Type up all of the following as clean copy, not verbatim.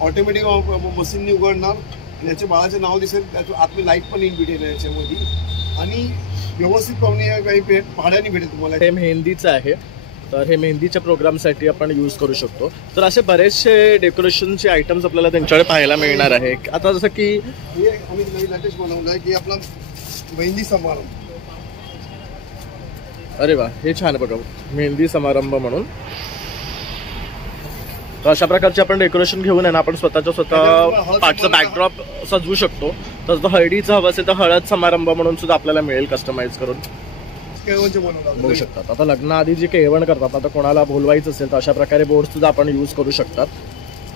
Automatic मशीनने उघडणार आणि याच्या बाळाचं नाव दिसेल, त्याचं आतमध्ये लाईट पण इनबिल्ट आहे याच्यामध्ये आणि व्यवस्थित पाहुणे काही भाड्याने भेटेल तुम्हाला। हे मेहंदीचं आहे, तर हे मेहंदीच्या प्रोग्रामसाठी आपण यूज करू शकतो। तर असे बरेचसे डेकोरेशनचे आयटम्स आपल्याला त्यांच्याकडे पाहायला मिळणार आहे। आता जसं की हे आम्ही नवीन लेटेस्ट बनवलं आहे की आपला मेहंदी समारंभ। अरे वा, हे छान बघा, मेहंदी समारंभ म्हणून। तर अशा प्रकारचे आपण डेकोरेशन घेऊन आहे ना आपण स्वतःच्या स्वतः पाठचा बॅकड्रॉप सजवू शकतो। तर हळदीचं हवं असेल तर हळद समारंभ म्हणून सुद्धा आपल्याला मिळेल कस्टमाइज करून, बघू शकतात। आता लग्नाआधी जे केळवण करतात, आता कोणाला बोलवायचं असेल तर अशा प्रकारे बोर्ड सुद्धा आपण यूज करू शकतात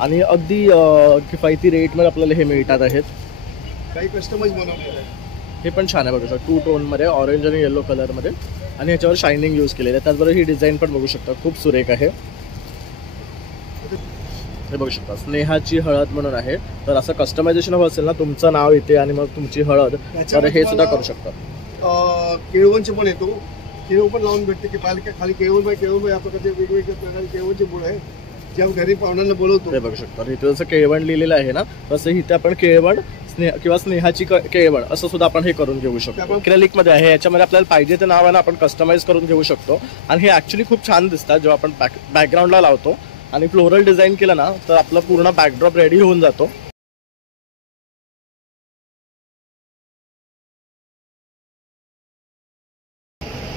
आणि अगदी किफायती रेटमध्ये आपल्याला हे मिळतात आहेत। काही कस्टमाइज बनवलेलं आहे, हे पण छान आहे, बघू शकता 2 टोनमध्ये, ऑरेंज आणि येलो कलरमध्ये आणि ह्याच्यावर शायनिंग यूज केलेलं आहे। त्याचबरोबर ही डिझाईन पण बघू शकता, खूप सुरेख आहे। हे बघू शकता स्नेहाची हळद म्हणून आहे। तर असं कस्टमायझेशन हवं असेल ना, तुमचं नाव येते आणि मग तुमची हळद, तर हे सुद्धा करू शकतात। केळवणचे पण येतो, केळवण पण लावून भेटते की खाली केळवण बाय या प्रकारचे वेगवेगळे प्रकारचे केळवणचे बोर्ड आहे जे आपण घरी पाहुण्यांना बोलवतो। हे बघू शकता, इथे जसं केळवण लिहिलेलं आहे ना, तसं इथे आपण केळवण स्नेह किंवा स्नेहाची केळवण असं सुद्धा आपण हे करून घेऊ शकतो। ॲक्रेलिक मध्ये आहे, याच्यामध्ये आपल्याला पाहिजे ते नाव आहे ना आपण कस्टमाइज करून घेऊ शकतो आणि हे ऍक्च्युली खूप छान दिसतात जेव्हा आपण बॅकग्राऊंडला लावतो आणि फ्लोरल डिझाईन केलं ना तर आपला पूर्ण बॅकड्रॉप रेडी होऊन जातो।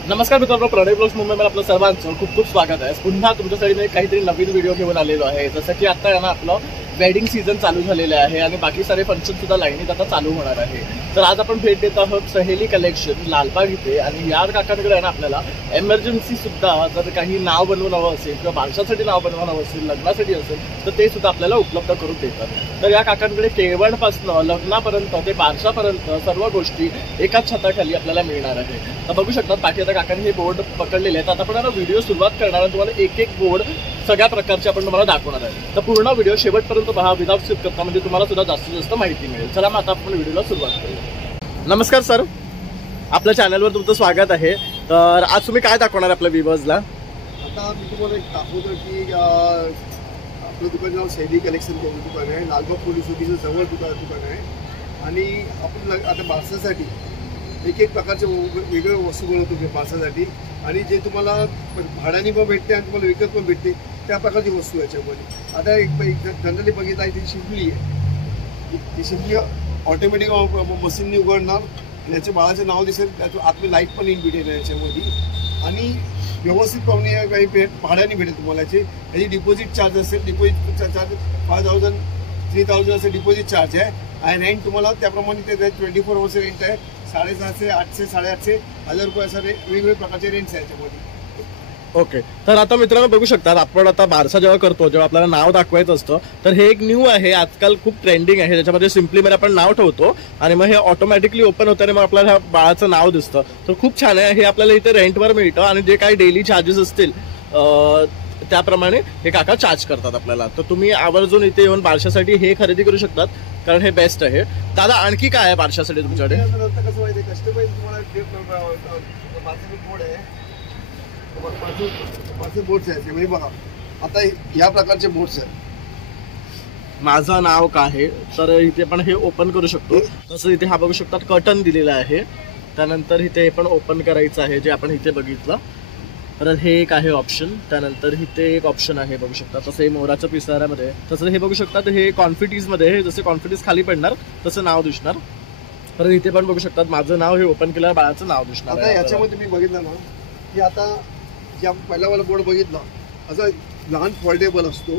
नमस्कार मित्रांनो, प्रणय ब्लॉग्स मुंबईमध्ये आपलं सर्वांचं खूप खूप स्वागत आहे। पुन्हा तुमच्यासाठी मी काहीतरी नवीन व्हिडिओ घेऊन आलेलो आहे। जसं की आता आहे ना आपलं वेडिंग सीझन चालू झालेलं आहे आणि बाकी सारे फंक्शन सुद्धा लाईनीत आता चालू होणार आहे। तर आज आपण भेट देत आहोत सहेली कलेक्शन लालबाग इथे आणि या काकांकडे आहे ना आपल्याला एमर्जन्सी सुद्धा जर काही नाव बनवून हवं असेल किंवा बारशासाठी नाव बनवून हवं असेल, लग्नासाठी असेल तर ते सुद्धा आपल्याला उपलब्ध करून देतात। तर या काकांकडे केळवणपासून लग्नापर्यंत ते बारशापर्यंत सर्व गोष्टी एकाच छताखाली आपल्याला मिळणार आहे। तर बघू शकतात बाकी आता काकांनी हे बोर्ड पकडलेले आहेत। आता आपण व्हिडिओ सुरुवात करणार आहे, तुम्हाला एक एक बोर्ड सगळ्या प्रकारचे आपण तुम्हाला दाखवणार आहे। तर पूर्ण व्हिडिओ शेवटपर्यंत पहा, विदाउट स्किप करता, म्हणजे तुम्हाला सुद्धा जास्तीत जास्त माहिती मिळेल। चला मग आता आपण व्हिडिओला सुरुवात करूया। नमस्कार सर, आपल्या चॅनलवर तुमचं स्वागत आहे। तर आज तुम्ही काय दाखवणार आपल्या व्ह्युअर्सला? आता मी तुम्हाला एक दाखवतो की आपलं दुकान नाव सहेली कलेक्शन करून दुकान आहे, लालबाग पोलीस चौकीचं जवळ दुकान आहे आणि आपण आता बारशासाठी एक प्रकारचे वेगवेगळे वस्तू बनवतो बारशासाठी आणि जे तुम्हाला भाड्याने पण भेटते आणि तुम्हाला विकत पण भेटते त्या प्रकारची वस्तू याच्यामध्ये। आता एक जनरली बघितलं आहे ती शिंपली आहे, ती शिंपली ऑटोमॅटिक मशीनने उघडणार आणि याच्या बाळाचं नाव दिसेल, त्याचं आतमध्ये लाईट पण इनबिल्ट आहे याच्यामध्ये आणि व्यवस्थित पाहुणे काही भाड्याने भेटेल तुम्हाला। याची डिपॉझिट चार्ज असेल, डिपॉझिट चार्ज 5000 3000 असे डिपॉझिट चार्ज आहे आणि रेंट तुम्हाला त्याप्रमाणे ते 24 अवर्स रेंट आहे। 650, 800, 850, 1000 रुपये असा वेगवेगळे प्रकारचे रेंट्स आहे याच्यामध्ये। ओके, तर आता मित्रांनो बघू शकतात आपण आता बारसा जेव्हा करतो, जेव्हा आपल्याला नाव दाखवायचं असतं तर हे एक न्यू आहे, आजकाल खूप ट्रेंडिंग आहे। त्याच्यामध्ये सिम्पली मध्ये आपण नाव ठेवतो आणि मग हे ऑटोमॅटिकली ओपन होतं आणि मग आपल्याला ह्या बाळाचं नाव दिसतं। तर खूप छान आहे, हे आपल्याला इथे रेंटवर मिळतं आणि जे काही डेली चार्जेस असतील त्याप्रमाणे हे काका चार्ज करतात आपल्याला। तर तुम्ही आवर्जून इथे येऊन बारशासाठी हे खरेदी करू शकतात कारण हे बेस्ट आहे। दादा आणखी काय आहे बारशासाठी तुमच्याकडे? कसं माहिती आहे, कस्टमाइज तुम्हाला बोर्ड आहे, बोर्ड्स आहेत म्हणजे बघा आता या प्रकारचे बोर्ड्स आहेत। माझं नाव काय आहे तर इथे पण हे ओपन करू शकतो। तसं इथे हा बघू शकतात कर्टन दिलेला आहे, त्यानंतर इथे हे पण ओपन करायचं आहे जे आपण इथे बघितलं। परत हे एक आहे ऑप्शन, त्यानंतर इथे एक ऑप्शन आहे बघू शकता, तसं हे मोराच्या पिसाऱ्यामध्ये, तसं हे बघू शकतात हे कॉन्फिटीजमध्ये, जसे कॉन्फिटीज खाली पडणार तसं नाव दिसणार। परत इथे पण बघू शकतात माझं नाव, हे ओपन केल्यावर बाळाचं नाव दिसणार। आता याच्यामध्ये मी बघितलं ना की आता जे आपण पहिला बोर्ड बघितला असा लहान फोल्डेबल असतो,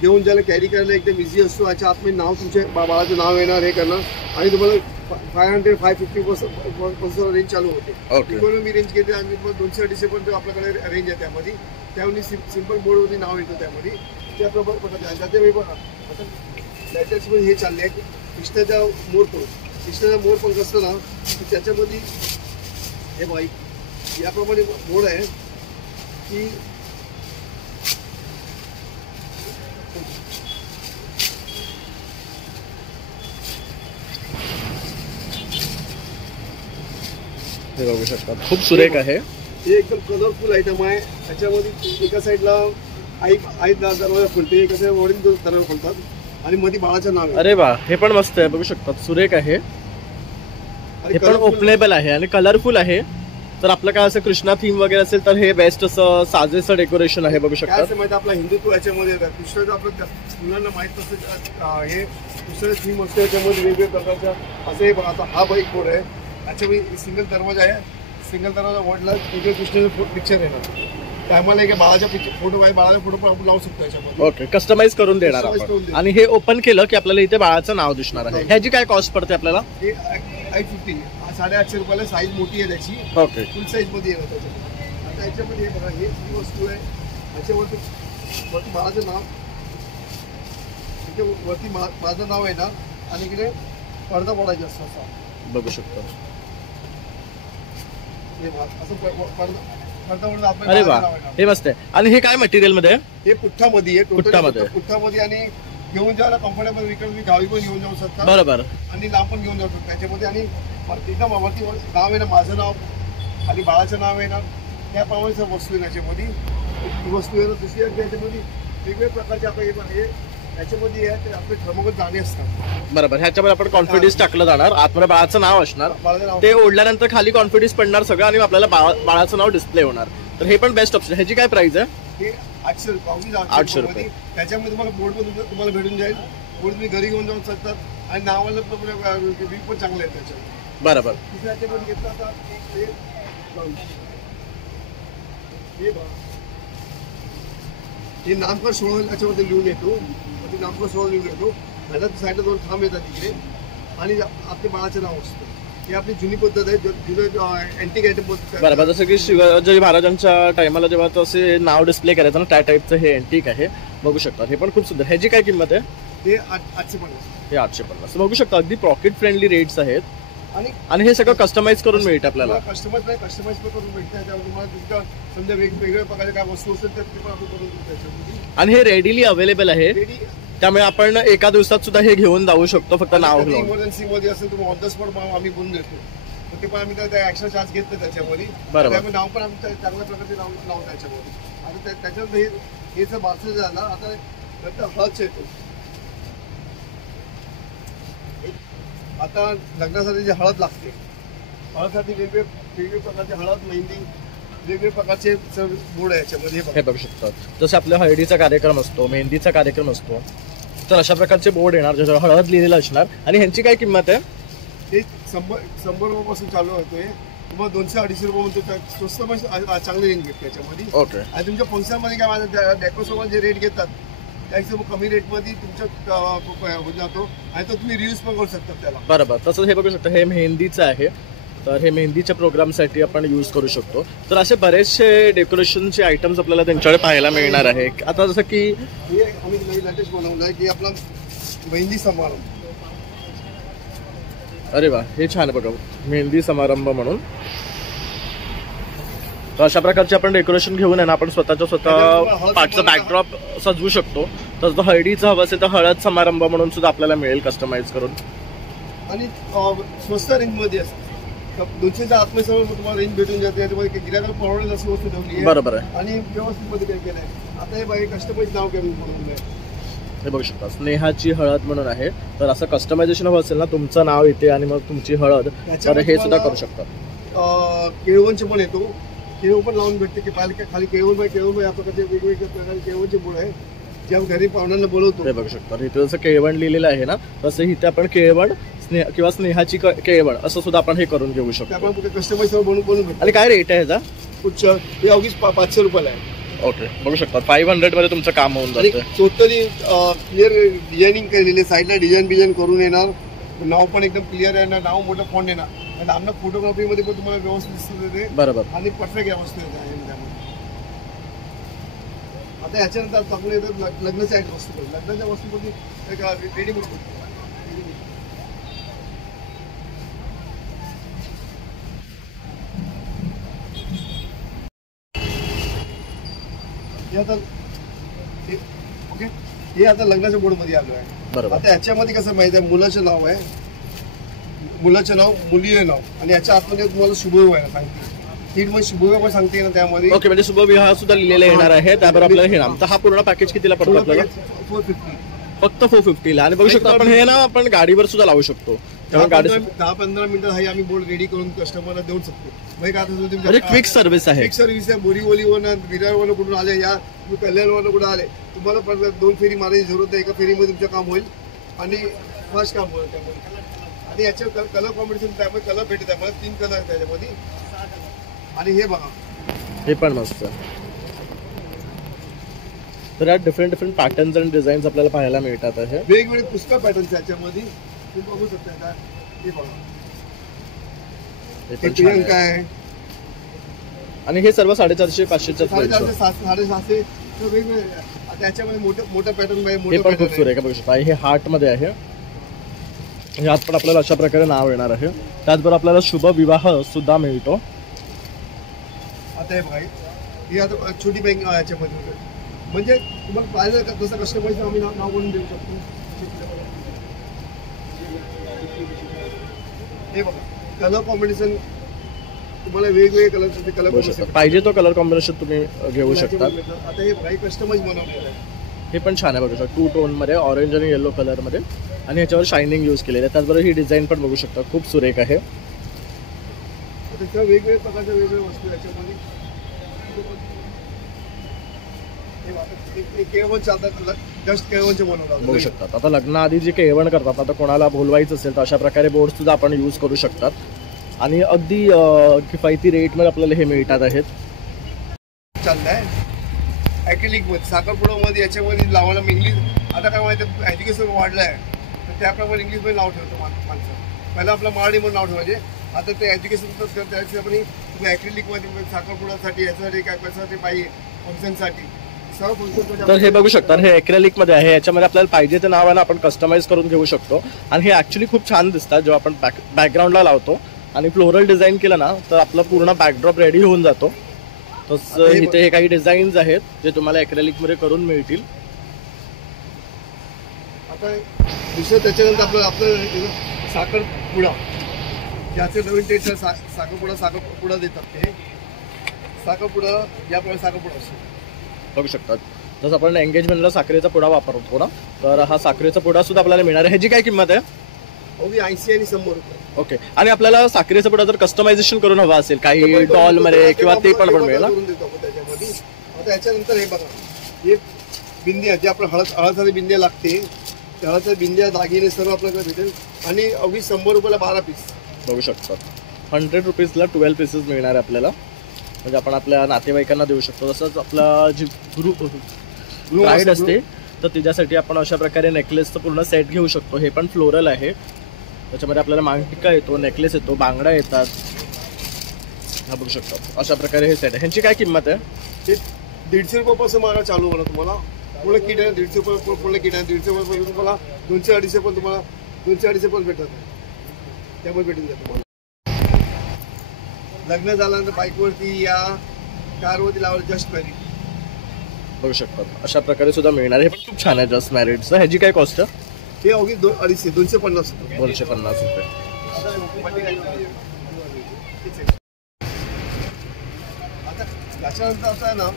घेऊन ज्याला कॅरी करायला एकदम इझी असतो। याच्या आतमध्ये नाव तुमच्या बाळाचं नाव येणार, हे करणार आणि तुम्हाला 500 550 रेंज चालू होते। इकॉनॉमी रेंज घेते आणि 200 डिसेंबर आपल्याकडे रेंज आहे त्यामध्ये, त्यामध्ये सिम्पल बोर्डवरती नाव येतं त्यामध्ये त्याप्रमाणे। त्याच्या वेळी बघा आता लेटेस्टमध्ये हे चालले आहे कृष्णाचा मोर, तो कृष्णाचा मोर पण कसं ना की त्याच्यामध्ये हे बाईक याप्रमाणे मोड आहे की हे बघू शकता खूप सुरेख आहे। हे एकदम कलरफुल आयटम आहे। त्याच्यामध्ये एका साईडला आई दरवाजा खुलते, एका साईड वडील दरवाजा खोलतात आणि मध्ये बाळाचं नाव आहे. अरे वा, हे पण मस्त आहे, बघू शकतात, सुरेख आहे. आणि हे पण colourful ओपनेबल आहे आणि कलरफुल आहे. तर आपलं काय असं कृष्णा थीम वगैरे असेल तर हे बेस्ट असं साजेसं डेकोरेशन आहे, बघू काय शकतात. असं माहिती आपला हिंदुत्व याच्यामध्ये येतात. कृष्णाचं आपलं मुलांना माहित नसतं हे कृष्णाचं थीम असते, याच्यामध्ये वेगवेगळ्या प्रकारच्या असं हे बघा. आता हा बाईक बोर्ड आहे, याच्यामध्ये सिंगल दरवाजा आहे. सिंगल दरवाजा वॉर्डला वेगळे कृष्णाचं पिक्चर येणार. आम्हाला एक बाळाचा फोटो आहे, बाळाचा फोटो पण आपण लावू शकतो याच्यामध्ये. ओके, कस्टमाइज करून देणार Customize आपण. करून देणार. आणि हे ओपन केलं की आपल्याला इथे बाळाचं नाव दिसणार आहे. ह्याची काय कॉस्ट पडते आपल्याला? हे 850 850 रुपयाला साईज मोठी आहे त्याची. ओके, फुल साईज मध्ये येणार त्याच्यामध्ये. आता याच्यामध्ये हे बघा, हे ही वस्तू आहे. याच्यावरती वरती बाळाचं नाव, इथे वरती माझं नाव येणार आणि इकडे पडदा पडायचा असतो असा, बघू शकतो. हे बघा, असं पडदा आपण अरे वा, बाळाचं नाव येणार. हे मस्त आहे. आणि हे काय मटेरियल मध्ये आहे? हे पुठ्ठामध्ये आहे. Totally पुठ्ठामध्ये. पुठ्ठामध्ये आणि घेऊन जायला कम्फर्टेबल. विकत तुम्ही गावी पण घेऊन जाऊ शकता बरोबर. आणि लांब पण घेऊन जाऊ शकता. त्याच्यामध्ये आणि एकदम वरती नाव आहे ना, माझं नाव आणि बाळाचं नाव आहे ना, त्याप्रमाणे वस्तू आहे याच्यामध्ये. ही वस्तू आहे ना. दुसरी आहे त्याच्यामध्ये वेगवेगळ्या प्रकारचे आपण हे याच्यामध्ये आहे ते आपले थर्मोकोल दाणे असतात. बरोबर, ह्याच्यामध्ये आपण कॉन्फिडन्स टाकलं जाणार, आतमध्ये बाळाचं नाव असणार. बाळाचं नाव ते ओढल्यानंतर खाली कॉन्फिडन्स पडणार सगळं आणि आपल्याला बाळाचं नाव डिस्प्ले होणार. तर हे पण बेस्ट ऑप्शन. ह्याची काय प्राइस आहे? हे 800 रुपये. 800 रुपये. त्याच्यामध्ये तुम्हाला बोर्ड पण तुम्हाला भेटून जाईल. बोर्ड तुम्ही घरी घेऊन जाऊ शकतात आणि नावाला व्ह्यू पण चांगलं आहे त्याच्यावर. बरोबर. दुसऱ्या याच्यामध्ये घेतला आता हे नामकर सोहळ याच्यामध्ये लिहून येतो. ते नामकर सोहळ लिहून येतो. ह्याला साईडला 2 खांब येतात तिकडे आणि आपल्या बाळाचं नाव असतं. ही आपली जुनी पद्धत आहे, जुनं अँटिक आयटम पद्धत. बरोबर, जसं की शिवाजी महाराजांच्या टायमाला जेव्हा तसे नाव डिस्प्ले करायचं ना, त्या टाईपचं हे अँटिक आहे, बघू शकता. हे पण खूप सुंदर. ह्याची काय किंमत आहे? ते 850. हे 850. बघू शकता, अगदी पॉकेट फ्रेंडली रेट्स आहेत. आणि हे सगळं कस्टमाइज करून मिळतं आपल्याला. कस्टमाइज पण करून भेटतं. त्यावर तुम्हाला तुमच्या समजा वेगवेगळ्या प्रकारच्या काय वस्तू असेल तर ते पण आपण करून देऊ त्याच्यामध्ये. आणि हे रेडीली अवेलेबल आहे, त्यामुळे आपण एका दिवसात सुद्धा हे घेऊन जाऊ शकतो, फक्त नाव घेऊन. इमर्जन्सी मध्ये असेल तुम्ही ऑन द स्पॉट आम्ही बनवून देतो. ते पण आम्ही त्या एक्स्ट्रा चार्ज घेत नाही त्याच्यामध्ये. बरोबर. त्यामुळे नाव पण आम्ही चांगल्या प्रकारचे नाव त्याच्यामध्ये. आता त्याच्यात हे जर बारसं झालं आता नंतर हळद येतो. आता लग्नासाठी जी हळद लागते, हळदसाठी वेगवेगळ्या प्रकारचे हळद, मेहंदी, वेगवेगळ्या प्रकारचे बोर्ड आहे याच्यामध्ये. हे बघू शकतात. जसं आपल्या हळदीचा कार्यक्रम असतो, मेहंदीचा कार्यक्रम असतो, तर अशा प्रकारचे बोर्ड येणार ज्याच्यावर हळद लिहिलेलं असणार. आणि ह्यांची काय किंमत आहे? हे 100 रुपयापासून चालू होतोय. तुम्हाला 200-250 रुपये स्वस्त पण चांगली रेंज भेटते याच्यामध्ये. ओके. आणि तुमच्या फंक्शनमध्ये काय माझ्या डेकोसोबत जे रेट घेतात त्याच्या कमी रेटमध्ये तुमच्या होऊन जातो आणि तो तुम्ही रियूज पण करू शकता त्याला. बरोबर. तसंच हे बघू शकता, हे मेहंदीचं आहे, तर हे मेहंदीच्या प्रोग्रामसाठी आपण यूज करू शकतो. तर असे बरेचसे डेकोरेशनचे आयटम्स आपल्याला त्यांच्याकडे पाहायला मिळणार आहे. आता जसं की हे आम्ही नवीन लेटेस्ट बनवलं आहे की आपला मेहंदी समारंभ. अरे वा, हे छान बघा, मेहंदी समारंभ म्हणून. तर अशा प्रकारचे आपण डेकोरेशन घेऊन आहे ना, आपण स्वतः पाठचा बॅकड्रॉप सजवू शकतो. तर हळदीचं हवं असेल तर हळद समारंभ म्हणून सुद्धा आपल्याला मिळेल कस्टमाइज करून. आणि स्वस्त रेंजमध्ये असते. 200च्या आतमध्ये सर्व तुम्हाला रेंज भेटून जाते. त्याच्यामध्ये गिरायला परवडेल अशी वस्तू ठेवली आहे. बरोबर आहे. आणि व्यवस्थित मध्ये काय केलं आहे. आता हे बाई कस्टमाइज नाव करून बनवलं आहे. हे बघू शकता, स्नेहाची हळद म्हणून आहे. तर असं कस्टमायझेशन हवं असेल ना, तुमचं नाव येते आणि मग तुमची हळद, तर हे सुद्धा करू शकता. केळवणचे पण येतो. केळवण पण लावून भेटते की खाली केळवण या प्रकारचे वेगवेगळ्या प्रकारचे केळवणचे बोर्ड आहे जे आपण घरी पाहुण्यांना बोलवतो. हे बघू शकता, इथे जसं केळवण लिहिलेलं आहे ना, तसं इथे आपण केळवण किंवा स्नेहाची केळवण असं सुद्धा आपण हे करून घेऊ शकतो. आपण कस्टमाइज बनवून भेटतो. आणि काय रेट आहे ह्याचा? पुढच हे अवघीच 500 रुपयाला आहे. ओके, बघू शकता 500 मध्ये तुमचं काम होऊन जातं. टोटली क्लिअर डिझायनिंग केलेली, साईडला डिझाईन करून येणार. नाव पण एकदम क्लिअर येणार, नाव मोठं फॉन्ट येणार आणि आमच्या फोटोग्राफीमध्ये पण तुम्हाला व्यवस्थित दिसत येते. बरोबर. आणि परफेक्ट वस्तू आहे त्यामध्ये. आता याच्यानंतर आपण येतो लग्नाच्या वस्तू. लग्नाच्या वस्तूमध्ये रेडीमेड ओके. हे आता लग्नाच्या बोर्ड मध्ये आलो आहे. बरोबर. आता याच्यामध्ये कसं माहिती आहे, मुलाचं नाव आहे, मुलाचं नाव, मुलीचं नाव आणि याच्या आतमध्ये तुम्हाला शुभविवाह सांगते. हीट मध्ये शुभविवाह पण सांगते ना त्यामध्ये. ओके, म्हणजे शुभविवाह सुद्धा लिहिलेला येणार आहे. त्याबरोबर आपल्याला हे नाम. तर हा पूर्ण पॅकेज कितीला पडतो आपल्याला? 450. फक्त 450 ला. आणि बघू शकतो आपण हे ना आपण गाडीवर सुद्धा लावू शकतो. त्यामुळे गाडी 10-15 मिनिटं हे आम्ही बोर्ड रेडी करून कस्टमरला देऊ शकतो. म्हणजे क्विक सर्व्हिस आहे. क्विक सर्व्हिस आहे. बोरीवलीवरनं विरारवरनं कुठून आले या कल्याणवरनं कुठं आले तुम्हाला पण 2 फेरी मारायची जरूरत आहे. एका फेरीमध्ये तुमचं काम होईल आणि फास्ट काम होईल त्यामध्ये. आणि याच्या कलर कॉम्बिनेशन त्यामध्ये कलर भेटत आहे. मला 3 कलर आहेत त्याच्यामध्ये. आणि हे बघा हे पण मस्त. तर यात डिफरंट पॅटर्न्स आणि डिझाईन्स आपल्याला पाहायला मिळतात आहे. वेगवेगळे पुष्कळ पॅटर्न्स याच्यामध्ये तुम्ही बघू शकता. हे बघा हे प्रियंका आहे. आणि हे सर्व 450-500च्या 750 वेगवेगळे. त्याच्यामध्ये मोठं पॅटर्न हे पण खूप सुरेख बघू शकता. हे हार्ट मध्ये आहे. यात पण आपल्याला अशा प्रकारे नाव येणार आहे. त्याचबरोबर आपल्याला शुभ विवाह सुद्धा मिळतो. आता हे बघा ही आता छोटी बँक याच्यामध्ये म्हणजे तुम्हाला पाहिजे जसं कस्टमरचं आम्ही नाव बनवून देऊ शकतो. हे बघा कलर कॉम्बिनेशन तुम्हाला वेगवेगळे कलर पाहिजे तो कलर कॉम्बिनेशन तुम्ही घेऊ शकता. आता हे काही कस्टमाइज बनवलेलं आहे. हे पण छान आहे बघू शकता. 2 टोन मध्ये ऑरेंज आणि येलो कलर मध्ये आणि ह्याच्यावर शायनिंग यूज केलेलं आहे. त्याचबरोबर ही डिझाईन पण बघू शकता खूप सुरेख आहे. वेगवेगळ्या प्रकारच्या वेगवेगळ्या वस्तू याच्यामध्ये केळवण चालतात. जस्ट केळवणचे बनवतात बघू शकतात. आता लग्नाआधी जे केळवण करतात आता कोणाला बोलवायचं असेल तर अशा प्रकारे बोर्ड सुद्धा आपण यूज करू शकतात. आणि अगदी किफायती रेटमध्ये आपल्याला हे मिळतात आहेत. चाललंय ॲक्रिलिक मध्ये साखरपुड्यामध्ये याच्यामध्ये लावायला इंग्लिश आता काय माहिती एज्युकेशन वाढलं आहे तर त्याप्रमाणे इंग्लिशमध्ये नाव ठेवतो माणसं. पहिला आपलं मराठी म्हणून नाव ठेवायचे. आता ते एज्युकेशन त्याच्यामध्ये तुम्ही ॲक्रिलिकमध्ये साखरपुड्यासाठी याच्यासाठी काय कशासाठी पाहिजे फंक्शनसाठी. तर हे बघू शकता हे ॲक्रेलिक मध्ये आहे. याच्यामध्ये आपल्याला पाहिजे ते नावानं आपण कस्टमाइज करून घेऊ शकतो. आणि हे ऍक्च्युली खूप छान दिसतात जेव्हा आपण बॅकग्राऊंडला लावतो आणि फ्लोरल डिझाईन केलं ना तर आपला पूर्ण बॅकड्रॉप रेडी होऊन जातो. तसं इथे हे काही डिझाईन्स आहेत जे तुम्हाला ॲक्रेलिक मध्ये करून मिळतील. आता दुसरं त्याच्यानंतर आपलं साखरपुडा ज्याचे नवीन टेस्ट साखरपुडा देतात. ते साखरपुडा याप्रमाणे साखरपुडा असतो बघू शकतात. जसं आपण एंगेजमेंटला साखरेचा पुडा वापरतो ना तर हा साखरेचा पुडा सुद्धा आपल्याला मिळणार आहे. ह्याची काय किंमत आहे? 80 आणि 100 रुपये. ओके. आणि आपल्याला साखरेचा पुडा जर कस्टमायझेशन करून हवा असेल काही डॉल मध्ये किंवा ते पण मिळेल ना त्याच्यामध्ये. आता याच्यानंतर हे बघा हे बिंदिया जे आपलं हळदसाठी बिंदिया लागते त्या हळदच्या बिंदिया दागिने सर्व आपल्याकडे भेटेल. आणि अगदी 100 रुपयाला 12 पीस बघू शकतात. 100 रुपीजला 12 पीसेस मिळणार आहे आपल्याला. म्हणजे आपण आपल्या नातेवाईकांना देऊ शकतो. तसंच आपला जी ब्राईड असते तर तिच्यासाठी आपण अशा प्रकारे नेकलेसचं पूर्ण सेट घेऊ शकतो. हे पण फ्लोरल आहे. त्याच्यामध्ये आपल्याला मांगटिका येतो, नेकलेस येतो, बांगड्या येतात. हा बघू शकतो अशा प्रकारे हे सेट आहे. ह्यांची काय किंमत आहे? ते 150 रुपयापासून मला चालू होणार. तुम्हाला पूर्ण किट आहे 150 रुपये. पूर्ण किट आहे 150 रुपये. तुम्हाला 200-250 पण तुम्हाला 200-250 पण भेटत आहे. त्यामुळे भेटून जातं तुम्हाला. लग्न झाल्यानंतर बाईकवरती या कारवरती लावायला जस्ट मॅरिड बघू शकतात अशा प्रकारे सुद्धा मिळणार. हे पण खूप छान आहे जस्ट मॅरिडचं. ह्याची काय कॉस्ट आहे? हे अगदी 250 रुपये. 250 रुपये. आता त्याच्यानंतर आता ना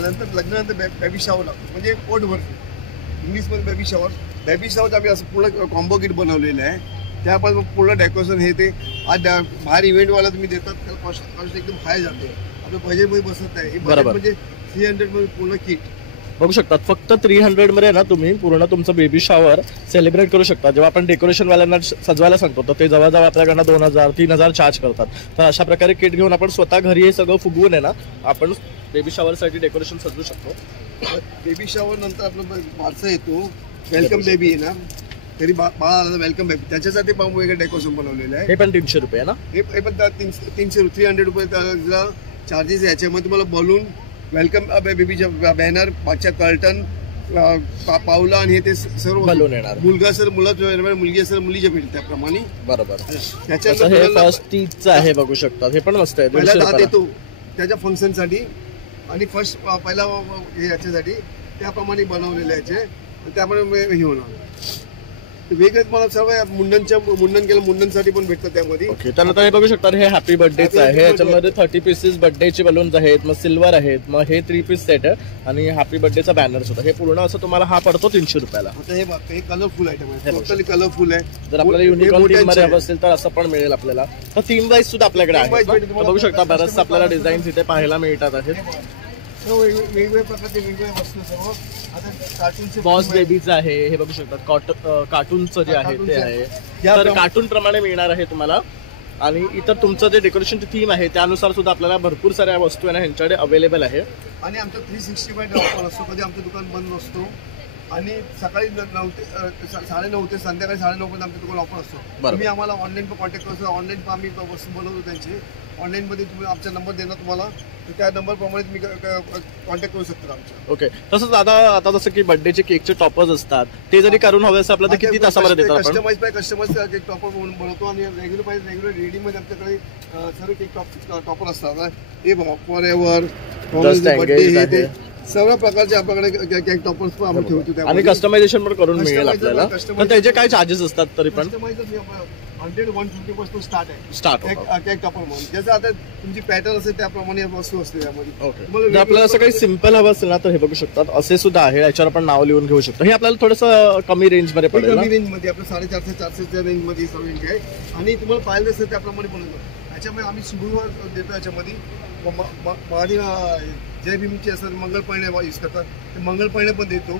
नंतर लग्नानंतर बेबी शॉवर लागतो म्हणजे पोट भरतो. इंग्लिशमध्ये बेबी शॉवर. बेबी शॉवर आम्ही असं पूर्ण कॉम्बो किट बनवलेलं आहे. त्यापासून पूर्ण डेकोरेशन हे ते आज बाहेर इव्हेंटवाला तुम्ही देतात त्याला कॉस्ट एकदम हाय जाते. आपल्या बजेटमध्ये बसत नाही. म्हणजे 300 मध्ये पूर्ण किट बघू शकतात. फक्त 300 मध्ये ना तुम्ही पूर्ण तुमचं बेबी शॉवर सेलिब्रेट करू शकता. जेव्हा आपण डेकोरेशन वाल्यांना सजवायला सांगतो तर ते जवळजवळ आपल्याकडनं 2000-3000 चार्ज करतात. तर अशा प्रकारे किट घेऊन आपण स्वतः घरी हे सगळं फुगवून आहे ना आपण बेबी शॉवरसाठी डेकोरेशन सजवू शकतो. बेबी शॉवर नंतर आपलं बारसा येतो. वेलकम बेबी आहे ना तरी बाळाला वेलकम बेबी त्याच्यासाठी पण वेगळं डेकोरेशन बनवलेलं आहे. हे पण 300 रुपये आहे ना. हे पण 300 रुपये त्याला चार्जेस. याच्यामध्ये तुम्हाला बलून वेलकम बेबीच्या बॅनर पाचच्या कर्टन पावला आणि हे ते सर्व बलून येणार. मुलगा असेल मुलाचं मुलगी असेल मुलीच्या भेटेल त्याप्रमाणे. बरोबर. त्याच्यानंतर फर्स्ट तीजचं आहे बघू शकतात. हे पण मस्त आहे. पहिला दात येतो त्याच्या फंक्शनसाठी आणि फर्स्ट पहिला हे याच्यासाठी त्याप्रमाणे बनवलेले याचे त्याप्रमाणे हे होणार. वेगळे मला सर्व मुंडन केलं, मुंडनसाठी पण भेटतं त्यामध्ये. ओके, त्यानंतर हे बघू शकता, हे हॅपी बर्थडेचं आहे. याच्यामध्ये 30 पीसेस बर्थडेचे बलून्स आहेत, मग सिल्वर आहेत, मग हे 3 पीस सेट आहे आणि हॅपी बर्थडेचा बॅनर सुद्धा. हे पूर्ण असं तुम्हाला हा पडतो 300 रुपयाला. आता हे बघा, हे कलरफुल आयटम आहे, टोटली कलरफुल आहे. जर आपल्याला युनिकॉर्न थीम मध्ये हवं असेल तर असं पण मिळेल आपल्याला. तर थीम वाईज सुद्धा आपल्याकडे आहे. बघू शकता बरंच आपल्याला डिझाईन्स इथे पाहायला मिळतात आहेत. वेगवेगळ्या प्रकारचे वेगवेगळ्या वस्तू सर्व. आता कार्टूनचे बॉस बेबीचं आहे, हे बघू शकता. कार्टूनचं जे आहे ते आहे, तर कार्टून प्रमाणे मिळणार आहे तुम्हाला. आणि इतर तुमचं जे डेकोरेशनची थीम आहे त्यानुसार सुद्धा आपल्याला भरपूर साऱ्या वस्तू आहे ह्यांच्याकडे अवेलेबल आहे. आणि आमचं 365 ऑफर असतो. कधी आमचं दुकान बंद नसतो आणि सकाळी 9 ते संध्याकाळी 9:30 पर्यंत आमचं दुकान ऑफर असतो. तुम्ही आम्हाला ऑनलाईन पण कॉन्टॅक्ट करू शकता. ऑनलाईन पण आम्ही वस्तू बनवतो त्यांची. ऑनलाईनमध्ये तुम्ही आमचा नंबर देणार तुम्हाला, त्या नंबरप्रमाणे तुम्ही कॉन्टॅक्ट करू शकता आमच्या. ओके, तसंच आता जसं की बर्थडेचे केकचे टॉपर्स असतात, ते जरी करून हवे असं आपल्याला किती तासामध्ये देतात आपण? कस्टमाइज केक टॉपर बनवतो आणि रेग्युलर रेडीमध्ये आमच्याकडे सर्व केक टॉपर असतात. हे बघा, फॉरएव्हर, बर्थडे, सर्व प्रकारचे आपल्याकडे केक टॉपर्स पण आम्ही ठेवतो. आणि कस्टमायझेशन पण करून मिळेल आपल्याला. तर त्याचे काय चार्जेस असतात तरी पण? 100-150 पासून स्टार्ट केक टॉपर म्हणून. जसं आता तुमची पॅटर्न असेल त्याप्रमाणे वस्तू असते त्यामध्ये. ओके, आपल्याला असं काही सिम्पल हवं असेल ना तर हे बघू शकतात, असे सुद्धा आहे. याच्यावर आपण नाव लिहून घेऊ शकतो. हे आपल्याला थोडंसं कमी रेंज मध्ये पडेल. कमी रेंज मध्ये आपलं 450-400च्या रेंज मध्ये सर्व रेंज आहे. आणि तुम्हाला पाहिलं असेल त्याप्रमाणे बनवतो. याच्यामध्ये आम्ही सुबुहवर देतो. याच्यामध्ये मराठी जय भीमची असं मंगलपळणे यूज करतात, ते मंगलपळणे पण देतो.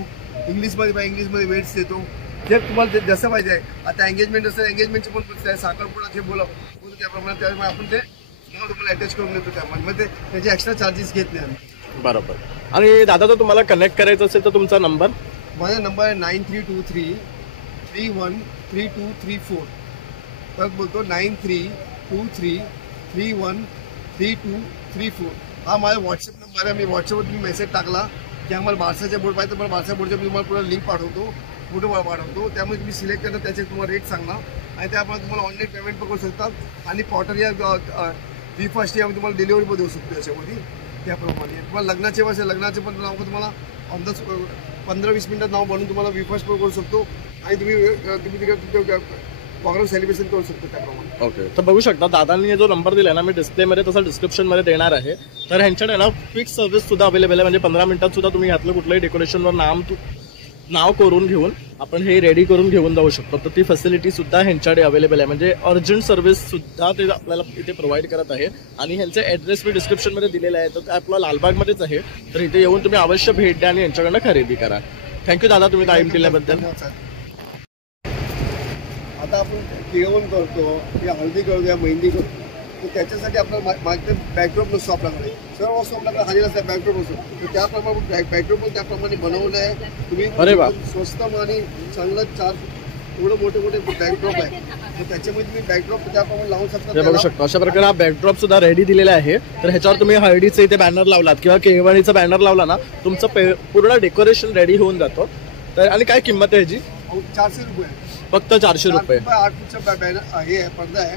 इंग्लिशमध्ये वेट्स देतो. जे तुम्हाला जसं पाहिजे आहे. आता एंगेजमेंट असेल, एंगेजमेंटचे पण साखरपुडा जे बोलतो त्याप्रमाणे त्यामुळे आपण ते तुम्हाला अटॅच करून देतो. त्यामध्ये त्याचे एक्स्ट्रा चार्जेस घेत नाही आम्ही. बरोबर. आणि दादा, जर तुम्हाला कनेक्ट करायचं असेल तर तुमचा नंबर? माझा नंबर आहे 9323 31 3234. परत बोलतो 9323 31 3234. हा माझा व्हॉट्सअप नंबर आहे. मी व्हॉट्सअपवर तुम्ही मेसेज टाकला की आम्हाला बारसाच्या बोर्ड पाहिजे तर मला बारसा बोर्डच्या मी तुम्हाला पुढे लिंक पाठवतो, फोटो पाठवतो. त्यामुळे तुम्ही सिलेक्ट करता, त्याचे तुम्हाला रेट सांगणार आणि त्याप्रमाणे तुम्हाला ऑनलाईन पेमेंट पण करू शकतात. आणि पॉटर या V1 आम्ही तुम्हाला डिलिव्हरी पण देऊ शकतो याच्यामध्ये. त्याप्रमाणे तुम्हाला लग्नाचे लग्नाचे पण नाव तुम्हाला ऑन द 15-20 मिनिटात नाव बनवून तुम्हाला V1 पण करू शकतो. आणि तुम्ही तिकडे प्रोग्राम सेलिब्रेशन करू शकतो त्याप्रमाणे. ओके, तर बघू शकता दादांनी जो नंबर दिला ना मी डिस्प्लेमध्ये तसा डिस्क्रिप्शनमध्ये देणार आहे. तर ह्यांच्याकडे ना फिक्स सर्व्हिस सुद्धा अवेलेबल आहे. म्हणजे 15 मिनिटात सुद्धा तुम्ही ह्यातलं कुठल्याही डेकोरेशनवर नाव करून घेऊन आपण हे रेडी करून घेऊन जाऊ शकतो. तर ती फॅसिलिटी सुद्धा ह्यांच्याकडे अवेलेबल आहे. म्हणजे अर्जंट सर्व्हिस सुद्धा ते आपल्याला इथे प्रोव्हाइड करत आहे. आणि ह्यांचा ॲड्रेस मी डिस्क्रिप्शनमध्ये दिलेला आहे. तर आपला लालबागमध्येच आहे. तर इथे येऊन तुम्ही अवश्य भेट द्या आणि यांच्याकडनं खरेदी करा. थँक्यू दादा, तुम्ही टाईम दिल्याबद्दल. आता आपण केळवण करतो या हळदी करतो या मेहंदी करतो, तर त्याच्यासाठी आपल्याला मागते बॅकड्रॉप नसतो. आपल्याकडे सर्व वस्तू आपल्याकडे हजेर असतात, बॅकड्रॉप असतो. तर त्याप्रमाणे बॅकड्रॉप पण त्याप्रमाणे बनवलं आहे. तुम्ही स्वस्त आणि चांगलं 4 एवढं मोठे बॅकड्रॉप आहे. तर त्याच्यामध्ये तुम्ही बॅकड्रॉप त्याप्रमाणे लावू शकता. बघू शकता अशा प्रकारे हा बॅकड्रॉप सुद्धा रेडी दिलेला आहे. तर ह्याच्यावर तुम्ही हळदीचं इथे बॅनर लावलात किंवा केळवणीचा बॅनर लावला ना, तुमचं पूर्ण डेकोरेशन रेडी होऊन जातो. तर आणि काय किंमत आहे ह्याची? 400 रुपये, फक्त 400 रुपये. 8 फूटचा हे पडदा आहे,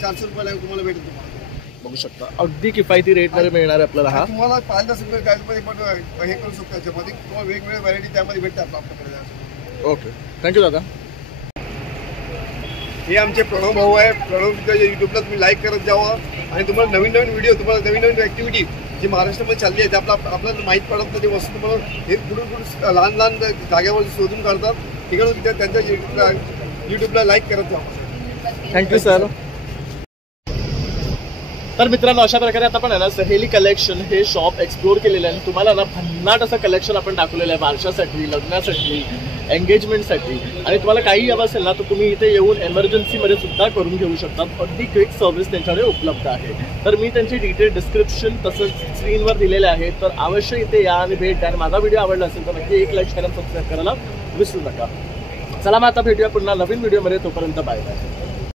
400 रुपयाला तुम्हाला भेटेल. तुम्हाला बघू शकता अगदी किफायती रेट मध्ये मिळणार आहे आपल्याला. हा तुम्हाला 5-10 रुपये गाडीमध्ये पण हे करू शकतो. त्याच्यामध्ये तुम्हाला वेगवेगळ्या व्हरायटी त्यामध्ये भेटतात आपल्याकडे. ओके, थँक्यू दादा. हे आमचे प्रणव भाऊ आहे. प्रणव युट्यूबला तुम्ही लाईक करत जावा आणि तुम्हाला नवीन व्हिडिओ, तुम्हाला नवीन ऍक्टिव्हिटी जी महाराष्ट्रामध्ये चालली आहे आपल्याला माहीत पडत नाही. ते वस्तू तुम्हाला हे कुठून लहान जागेवर शोधून काढतात. तिकडून त्यांच्या युट्यूबला लाईक करत जावा. Thank you sir. तर मित्रांनो, अशा प्रकारे आता आपण आहे ना सहेली कलेक्शन हे शॉप एक्सप्लोर केलेलं आहे. तुम्हाला ना भन्नाट असं कलेक्शन आपण दाखवलेलं आहे बारशासाठी, लग्नासाठी, एंगेजमेंटसाठी. आणि तुम्हाला काही हवं असेल ना तर तुम्ही इथे येऊन एमर्जन्सीमध्ये सुद्धा करून घेऊ शकतात. अगदी क्विक सर्व्हिस त्यांच्याकडे उपलब्ध आहे. तर मी त्यांची डिटेल डिस्क्रिप्शन तसंच स्क्रीनवर दिलेले आहे. तर अवश्य इथे या आणि भेट द्या. आणि माझा व्हिडिओ आवडला असेल तर नक्की एक लाईक करा, सबस्क्राईब करायला विसरू नका. चला मग आता भेटूया पुन्हा नवीन व्हिडिओमध्ये. तोपर्यंत बाय बाय.